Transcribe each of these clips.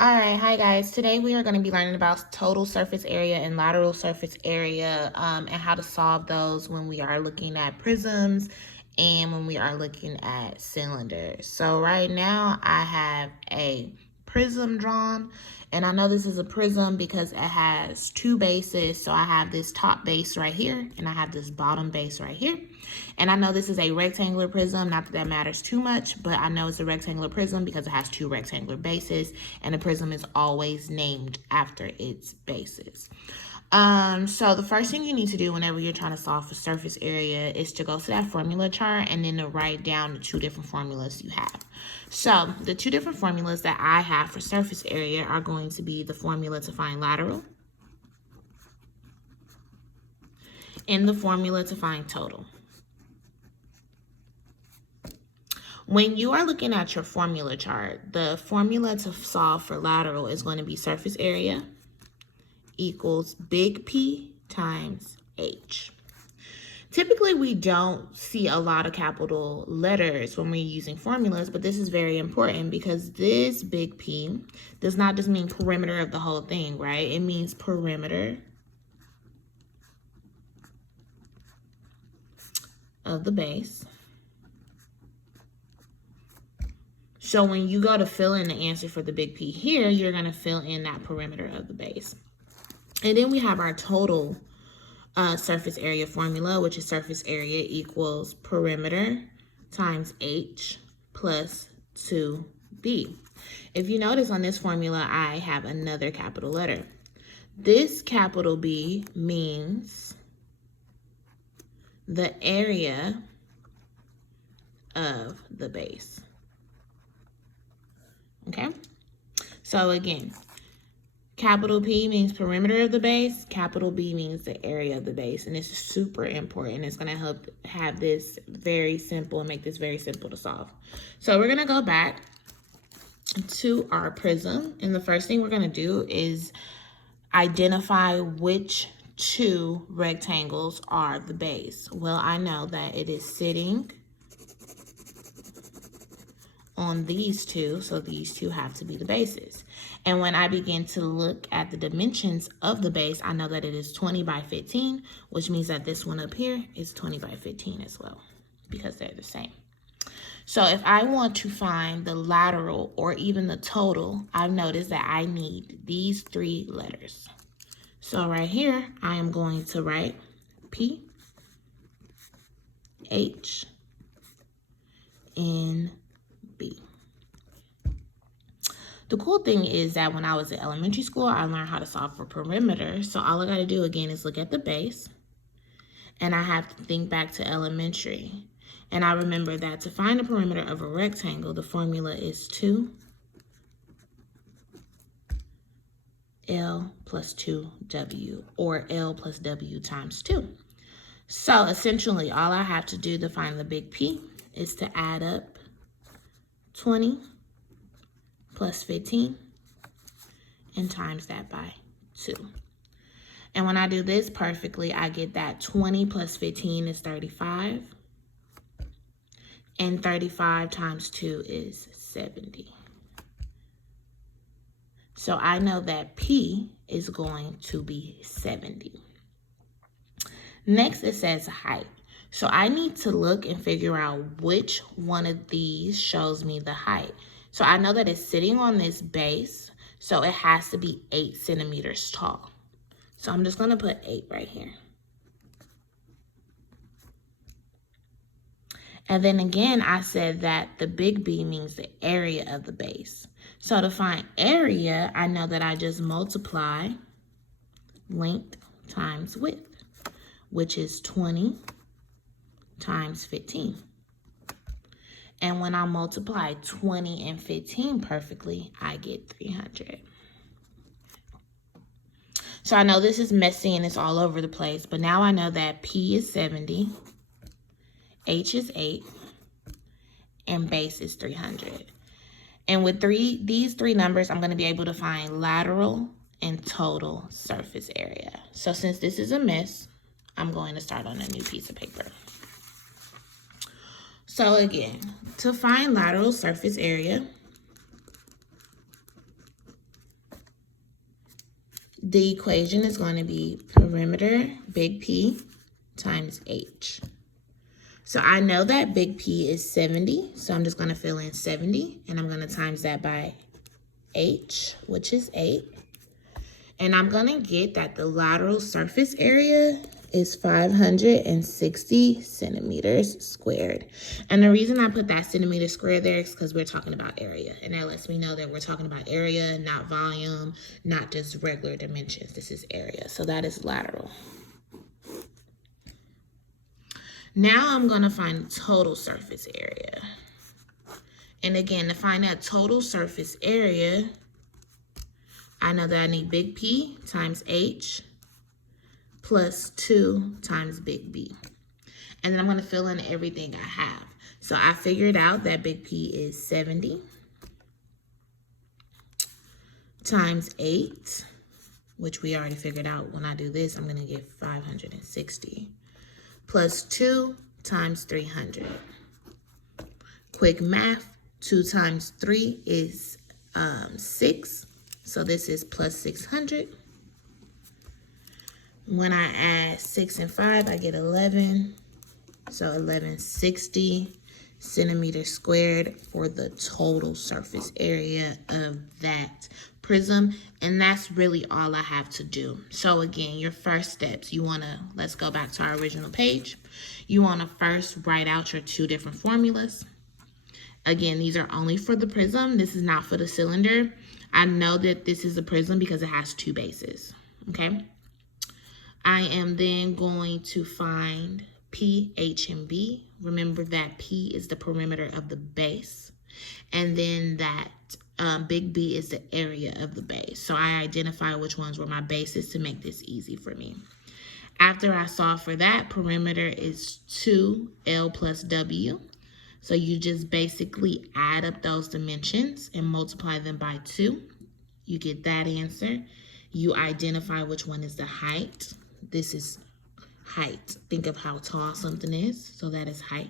All right, hi guys. Today we are going to be learning about total surface area and lateral surface area and how to solve those when we are looking at prisms and when we are looking at cylinders. So right now I have a prism drawn, and I know this is a prism because it has two bases. So I have this top base right here and I have this bottom base right here. And I know this is a rectangular prism, not that that matters too much, but I know it's a rectangular prism because it has two rectangular bases, and a prism is always named after its bases. So the first thing you need to do whenever you're trying to solve for surface area is to go to that formula chart and then to write down the two different formulas you have. So the two different formulas that I have for surface area are going to be the formula to find lateral and the formula to find total. When you are looking at your formula chart, the formula to solve for lateral is going to be surface area equals big P times H. Typically, we don't see a lot of capital letters when we're using formulas, but this is very important because this big P does not just mean perimeter of the whole thing, right? It means perimeter of the base. So when you go to fill in the answer for the big P here, you're going to fill in that perimeter of the base. And then we have our total surface area formula, which is surface area equals perimeter times H plus 2B. If you notice on this formula, I have another capital letter. This capital B means the area of the base. Okay, so again, capital P means perimeter of the base, capital B means the area of the base, and this is super important. It's going to help have this very simple and make this very simple to solve. So we're going to go back to our prism, and the first thing we're going to do is identify which two rectangles are the base. Well, I know that it is sitting on these two, so these two have to be the bases. And when I begin to look at the dimensions of the base, I know that it is 20 by 15, which means that this one up here is 20 by 15 as well, because they're the same. So if I want to find the lateral or even the total, I've noticed that I need these three letters. So right here, I am going to write P, H, N, B. The cool thing is that when I was in elementary school, I learned how to solve for perimeter. So all I got to do again is look at the base, and I have to think back to elementary. And I remember that to find the perimeter of a rectangle, the formula is 2L plus 2W, or L plus W times 2. So essentially, all I have to do to find the big P is to add up 20 plus 15 and times that by 2. And when I do this perfectly, I get that 20 plus 15 is 35. And 35 times 2 is 70. So I know that P is going to be 70. Next, it says height. So I need to look and figure out which one of these shows me the height. So I know that it's sitting on this base, so it has to be 8 centimeters tall. So I'm just going to put 8 right here. And then again, I said that the big B means the area of the base. So to find area, I know that I just multiply length times width, which is 20 times 15. And when I multiply 20 and 15 perfectly, I get 300. So I know this is messy and it's all over the place, but now I know that P is 70, H is 8, and base is 300. And with these three numbers, I'm going to be able to find lateral and total surface area. So since this is a mess, I'm going to start on a new piece of paper. So again, to find lateral surface area, The equation is going to be perimeter, big P, times H. So I know that big P is 70, so I'm just going to fill in 70, and I'm going to times that by H, which is 8. And I'm going to get that the lateral surface area is 560 centimeters squared. And the reason I put that centimeter squared there is because we're talking about area. And that lets me know that we're talking about area, not volume, not just regular dimensions. This is area. So that is lateral. Now I'm going to find total surface area. And again, to find that total surface area, I know that I need big P times H plus 2 times big B. And then I'm going to fill in everything I have. So I figured out that big P is 70 times 8, which we already figured out. When I do this, I'm going to get 560 plus 2 times 300. Quick math, 2 times 3 is 6. So this is plus 600. When I add 6 and 5, I get 11. So 1160 centimeters squared for the total surface area of that prism. And that's really all I have to do. So again, your first steps, you want to, let's go back to our original page. You want to first write out your 2 different formulas. Again, these are only for the prism. This is not for the cylinder. I know that this is a prism because it has 2 bases, okay? I am then going to find P, H, and B. Remember that P is the perimeter of the base, and then that big B is the area of the base. So I identify which ones were my bases to make this easy for me. After I solve for that, perimeter is 2L plus W. So you just basically add up those dimensions and multiply them by 2. You get that answer. You identify which one is the height. This is height. Think of how tall something is. So that is height.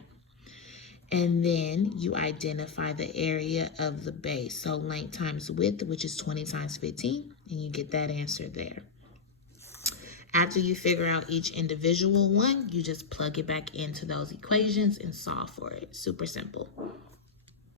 And then you identify the area of the base. So length times width, which is 20 times 15. And you get that answer there. After you figure out each individual one, you just plug it back into those equations and solve for it. Super simple.